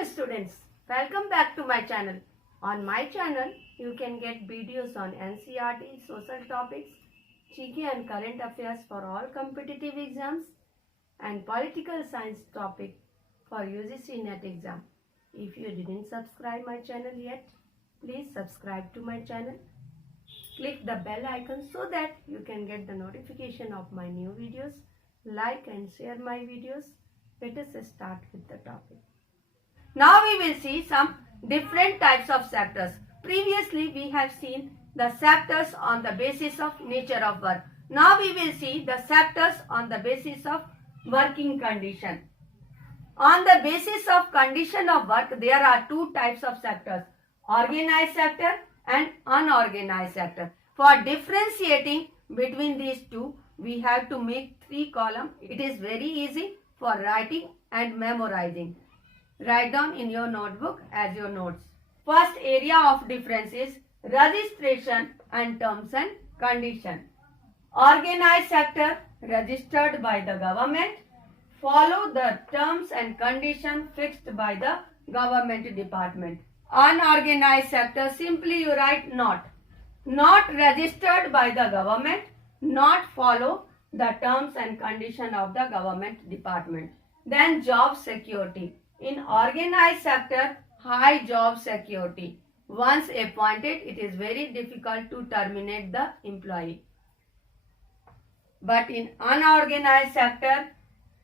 Hello students, welcome back to my channel. On my channel, you can get videos on NCERT, social topics, GK and current affairs for all competitive exams and political science topic for UGC NET exam. If you didn't subscribe my channel yet, please subscribe to my channel. Click the bell icon so that you can get the notification of my new videos. Like and share my videos. Let us start with the topic. Now we will see some different types of sectors. Previously we have seen the sectors on the basis of nature of work. Now we will see the sectors on the basis of working condition. On the basis of condition of work, there are two types of sectors, organized sector and unorganized sector. For differentiating between these two, we have to make three columns. It is very easy for writing and memorizing. Write down in your notebook as your notes. First area of difference is registration and terms and condition. Organized sector registered by the government follow the terms and condition fixed by the government department. Unorganized sector, simply you write not registered by the government, not follow the terms and condition of the government department. Then job security. In organized sector, high job security. Once appointed, it is very difficult to terminate the employee. But in unorganized sector,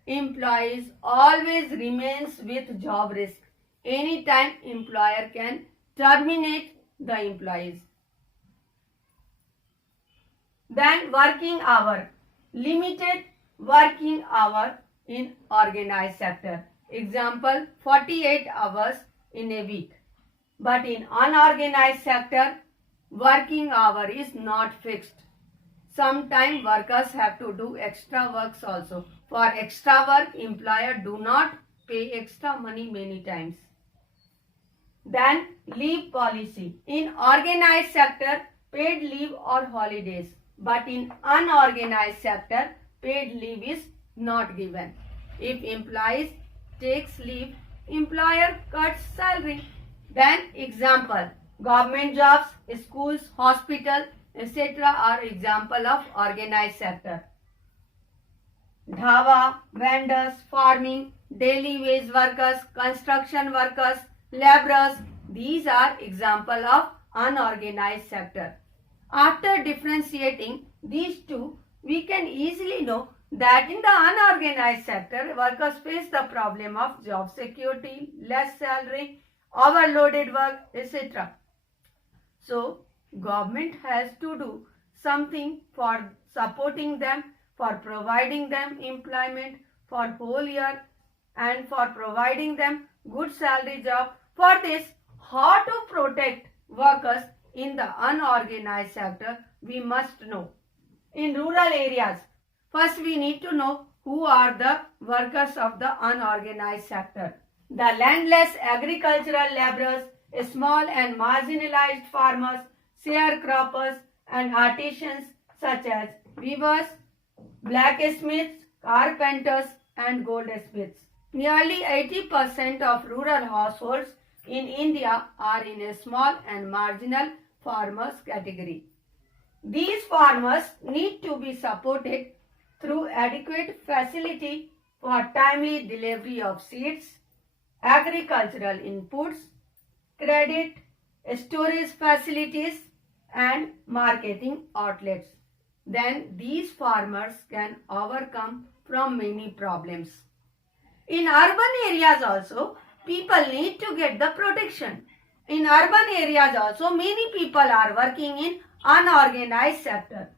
employees always remains with job risk. Anytime employer can terminate the employees. Then working hour. Limited working hour in organized sector. Example, 48 hours in a week. But in unorganized sector, working hour is not fixed. Sometimes workers have to do extra works also. For extra work, employer do not pay extra money many times. Then leave policy. In organized sector, paid leave or holidays. But in unorganized sector, paid leave is not given. If employees takes leave, employer cuts salary. Then example, government jobs, schools, hospital, etc. are example of organized sector. Dhaba, vendors, farming, daily wage workers, construction workers, laborers, these are example of unorganized sector. After differentiating these two, we can easily know that in the unorganized sector, workers face the problem of job security, less salary, overloaded work, etc. So, government has to do something for supporting them, for providing them employment for whole year and for providing them good salary job. For this, how to protect workers in the unorganized sector, we must know. In rural areas, first we need to know who are the workers of the unorganized sector. The landless agricultural laborers, small and marginalized farmers, sharecroppers and artisans such as weavers, blacksmiths, carpenters and goldsmiths. Nearly 80% of rural households in India are in a small and marginal farmers category. These farmers need to be supported through adequate facility for timely delivery of seeds, agricultural inputs, credit, storage facilities and marketing outlets. Then these farmers can overcome from many problems. In urban areas also, people need to get the protection. In urban areas also, many people are working in unorganized sector.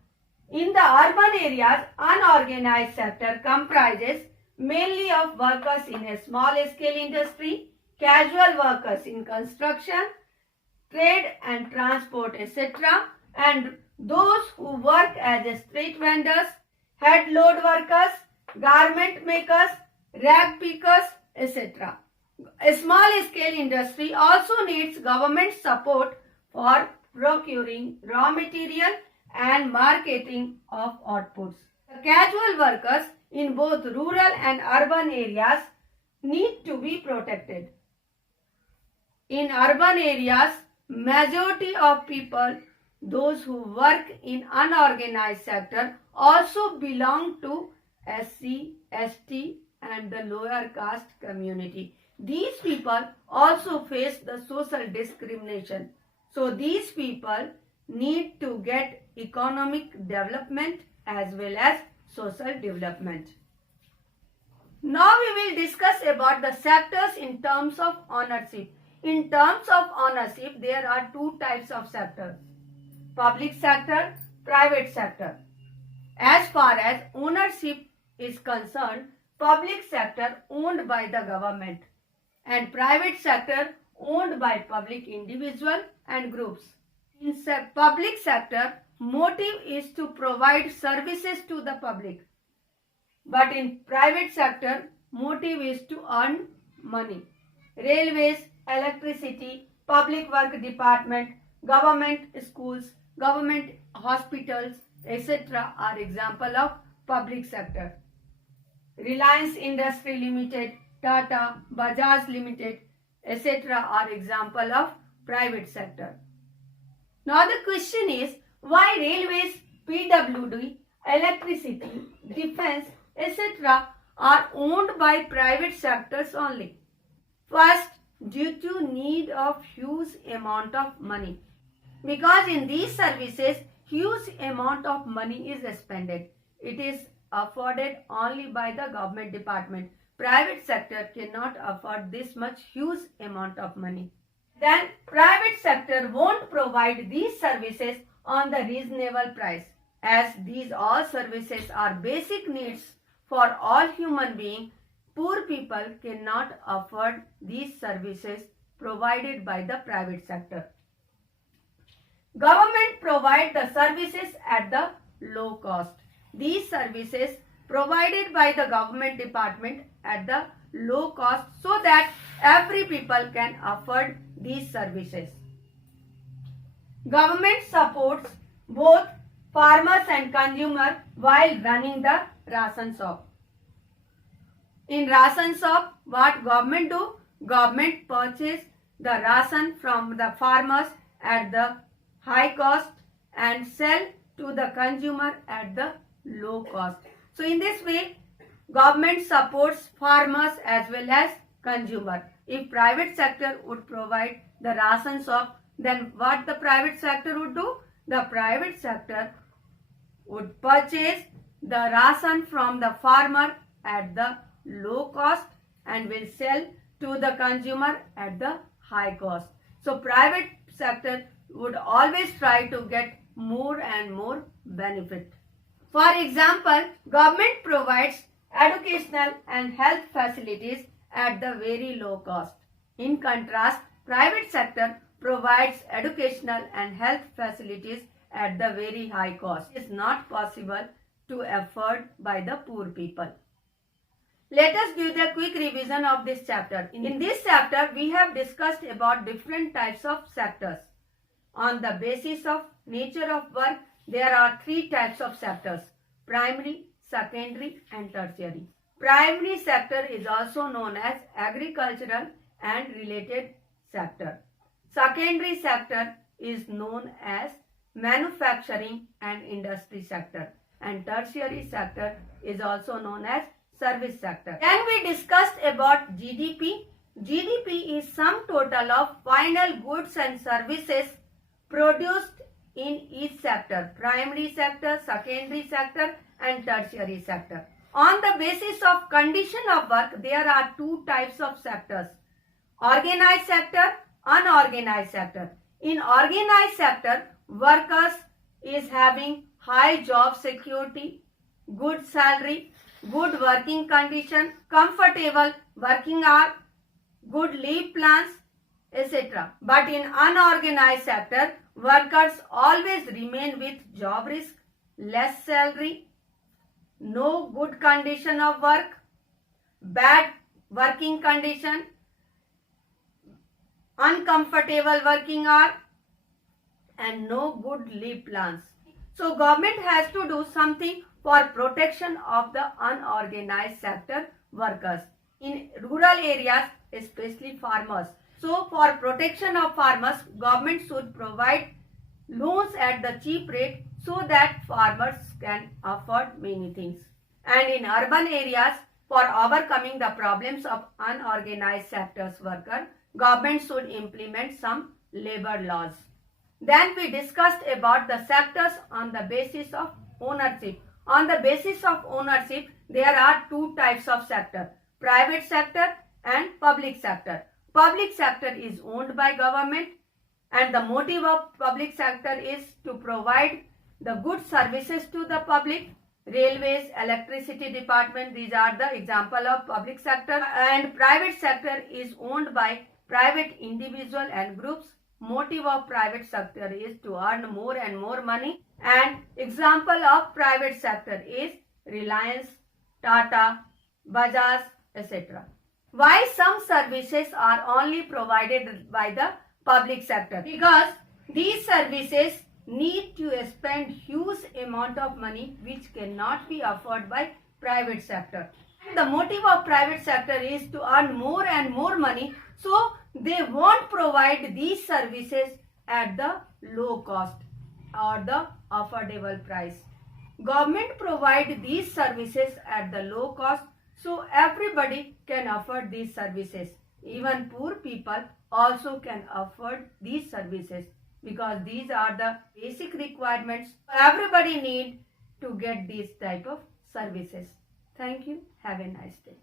In the urban areas, unorganized sector comprises mainly of workers in a small scale industry, casual workers in construction, trade and transport, etc. and those who work as street vendors, head load workers, garment makers, rag pickers, etc. A small scale industry also needs government support for procuring raw material and marketing of outputs. The casual workers in both rural and urban areas need to be protected. In urban areas, majority of people, those who work in unorganized sector, also belong to SC, ST and the lower caste community. These people also face the social discrimination. So these people need to get economic development as well as social development. Now we will discuss about the sectors in terms of ownership. In terms of ownership, there are two types of sectors: public sector, private sector. As far as ownership is concerned, public sector owned by the government and private sector owned by public individual and groups. In public sector, motive is to provide services to the public. But in private sector, motive is to earn money. Railways, electricity, public work department, government schools, government hospitals, etc. are example of public sector. Reliance Industry Limited, Tata, Bajaj Limited, etc. are example of private sector. Now the question is, why railways, PWD, electricity, defense, etc. are owned by private sectors only? First, due to need of huge amount of money. Because in these services, huge amount of money is expended. It is afforded only by the government department. Private sector cannot afford this much huge amount of money. Then private sector won't provide these services on the reasonable price, as these all services are basic needs for all human beings. Poor people cannot afford these services provided by the private sector. Government provide the services at the low cost. These services provided by the government department at the low cost so that every people can afford these services. Government supports both farmers and consumer while running the ration shop. In ration shop, what government do? Government purchase the ration from the farmers at the high cost and sell to the consumer at the low cost. So in this way, government supports farmers as well as consumer. If private sector would provide the ration shop, then what the private sector would do? The private sector would purchase the ration from the farmer at the low cost and will sell to the consumer at the high cost. So private sector would always try to get more and more benefit. For example, government provides educational and health facilities at the very low cost. In contrast, private sector provides educational and health facilities at the very high cost. It is not possible to afford by the poor people. Let us do the quick revision of this chapter. In this chapter, we have discussed about different types of sectors. On the basis of nature of work, there are three types of sectors: primary, secondary and tertiary. Primary sector is also known as agricultural and related sector. Secondary sector is known as manufacturing and industry sector, and tertiary sector is also known as service sector. Then we discussed about GDP. GDP is sum total of final goods and services produced in each sector: primary sector, secondary sector and tertiary sector. On the basis of condition of work, there are two types of sectors: organized sector, unorganized sector. In organized sector, workers is having high job security, good salary, good working condition, comfortable working hour, good leave plans, etc. But in unorganized sector, workers always remain with job risk, less salary, no good condition of work, bad working condition, uncomfortable working hour and no good leave plans. So government has to do something for protection of the unorganized sector workers. In rural areas, especially farmers, So for protection of farmers, government should provide loans at the cheap rate so that farmers can afford many things. And in urban areas, for overcoming the problems of unorganized sectors worker, government should implement some labor laws. Then we discussed about the sectors on the basis of ownership. On the basis of ownership, there are two types of sector, private sector and public sector. Public sector is owned by government and the motive of public sector is to provide the good services to the public. Railways, electricity department, these are the example of public sector. And private sector is owned by private individual and groups. Motive of private sector is to earn more and more money. And example of private sector is Reliance, Tata, Bajaj, etc. Why some services are only provided by the public sector? Because these services need to spend huge amount of money which cannot be afforded by private sector. And the motive of private sector is to earn more and more money, so they won't provide these services at the low cost or the affordable price. Government provide these services at the low cost so everybody can afford these services. Even poor people also can afford these services because these are the basic requirements everybody need to get these type of services. Thank you. Have a nice day.